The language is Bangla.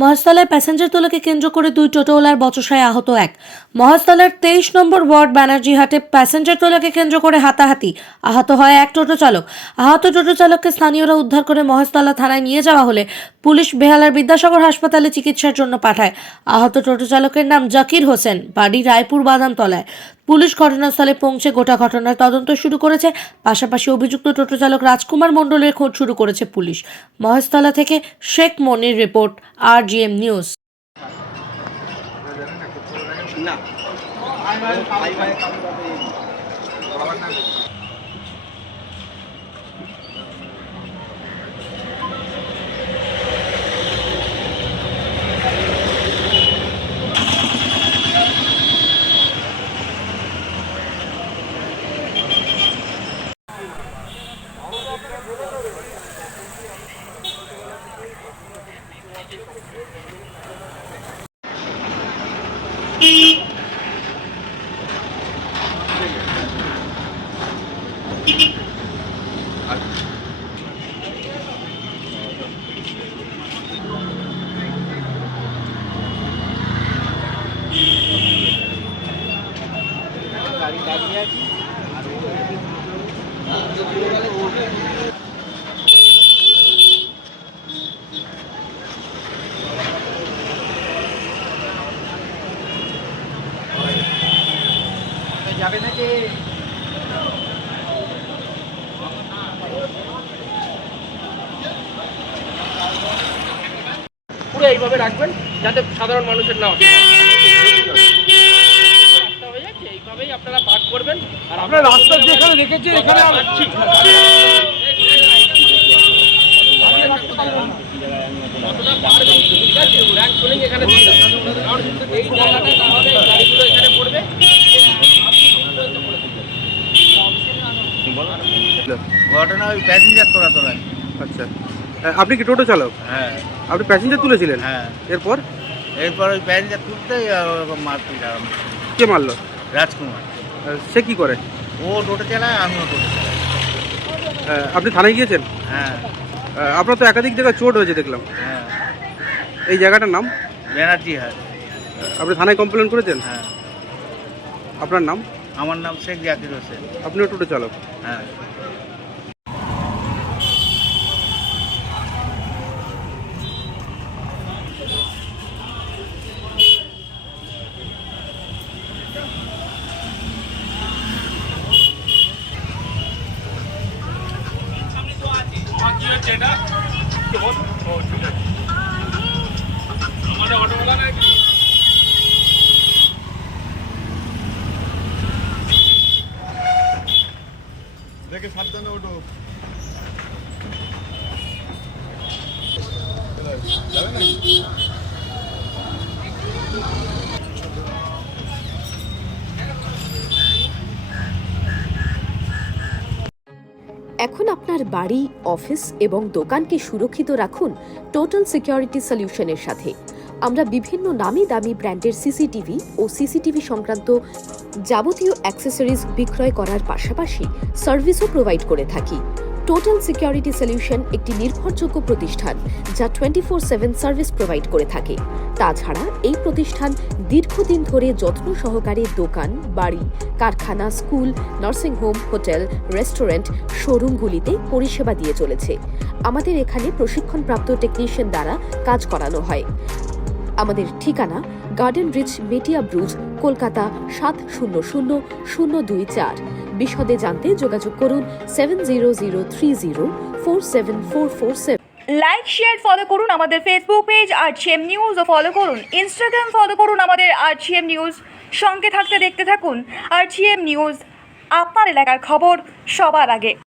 মহেশতলায় প্যাসেঞ্জার তোলাকে কেন্দ্র করে দুই টোটোওয়ালার বচসায় আহত এক। মহেশতলার 23 নম্বর ওয়ার্ড ব্যানার্জিহাটে প্যাসেঞ্জার তোলাকে কেন্দ্র করে হাতাহাতি, আহত হয় এক টোটো চালক। আহত টোটো চালককে স্থানীয়রা উদ্ধার করে মহেশতলা থানায় নিয়ে যাওয়া হলে পুলিশ বেহালার বিদ্যাসাগর হাসপাতালে চিকিৎসার জন্য পাঠায়। আহত টোটো চালকের নাম জাকির হোসেন, বাড়ি রায়পুর বাদামতলায়। পুলিশ ঘটনাস্থলে পৌঁছে গোটা ঘটনার তদন্ত শুরু করেছে। পাশাপাশি অভিযুক্ত টোটো চালক রাজকুমার মণ্ডলের খোঁজ শুরু করেছে পুলিশ। মহেশতলা থেকে শেখ মনির রিপোর্ট, RGM নিউজ। যাবে নাকি পুরো এইভাবে রাখবেন যাতে সাধারণ মানুষের না অসুবিধা রাস্তা হয়ে যাচ্ছে। এইভাবেই আপনারা পার্ক করবেন। আর আপনারা রাস্তা যেখানে রেখেছেন এখানে আসছি কতটা পারবেন, ঠিক আছে? ব্যাগ শুনেই এখানে কারণ এই জায়গাটা তাহলে গাড়িগুলো এখানে পড়বে। ঘটনা ওই প্যাসেঞ্জার তোলা। আচ্ছা, আপনি কি টোটো চালক? হ্যাঁ। আপনি প্যাসেঞ্জার তুলেছিলেন? হ্যাঁ। এরপর ওই প্যাসেঞ্জার তুলতেই মারপিট আরম্ভ। কে মারলো? রাজকুমার। সে কি করে? ও টোটো চালায়, আমিও টোটো চালাই। আপনি থানায় গিয়েছেন? হ্যাঁ। আপনার তো একাধিক জায়গায় চোট হয়েছে দেখলাম। হ্যাঁ। এই জায়গাটার নাম? ব্যানার্জিহাট। আপনি থানায় কমপ্লেন করেছেন? হ্যাঁ। আপনার নাম? আমার নাম শেখ জাকির হোসেন। আপনিও টোটো চালক? হ্যাঁ। দেখে সাবধানে ওঠো। যাবে না? এখন আপনার বাড়ি, অফিস এবং দোকানকে সুরক্ষিত রাখুন টোটাল সিকিউরিটি সলিউশনের সাথে। আমরা বিভিন্ন নামি দামি ব্র্যান্ডের সিসিটিভি ও সিসিটিভি সংক্রান্ত যাবতীয় অ্যাক্সেসরিজ বিক্রয় করার পাশাপাশি সার্ভিসও প্রোভাইড করে থাকি। টোটাল সিকিউরিটি সলিউশন একটি নির্ভরযোগ্য প্রতিষ্ঠান যা 24/7 সার্ভিস প্রোভাইড করে থাকে। তাছাড়া এই প্রতিষ্ঠান দীর্ঘদিন ধরে যত্ন সহকারে দোকান, বাড়ি, কারখানা, স্কুল, নার্সিংহোম, হোটেল, রেস্টুরেন্ট, শোরুমগুলিতে পরিষেবা দিয়ে চলেছে। আমাদের এখানে প্রশিক্ষণপ্রাপ্ত টেকনিশিয়ান দ্বারা কাজ করানো হয়। আমাদের ঠিকানা গার্ডেন রিচ, মেটিয়া ব্রুজ, কলকাতা 700024। বিশদে জানতে যোগাযোগ করুন 7003047447। লাইক, শেয়ার, ফলো করুন আমাদের ফেসবুক পেজ RGM নিউজ ও ফলো করুন ইনস্টাগ্রাম, ফলো করুন আমাদের RGM নিউজ। সঙ্গে থাকতে দেখতে থাকুন RGM নিউজ, আপনার এলাকার খবর সবার আগে।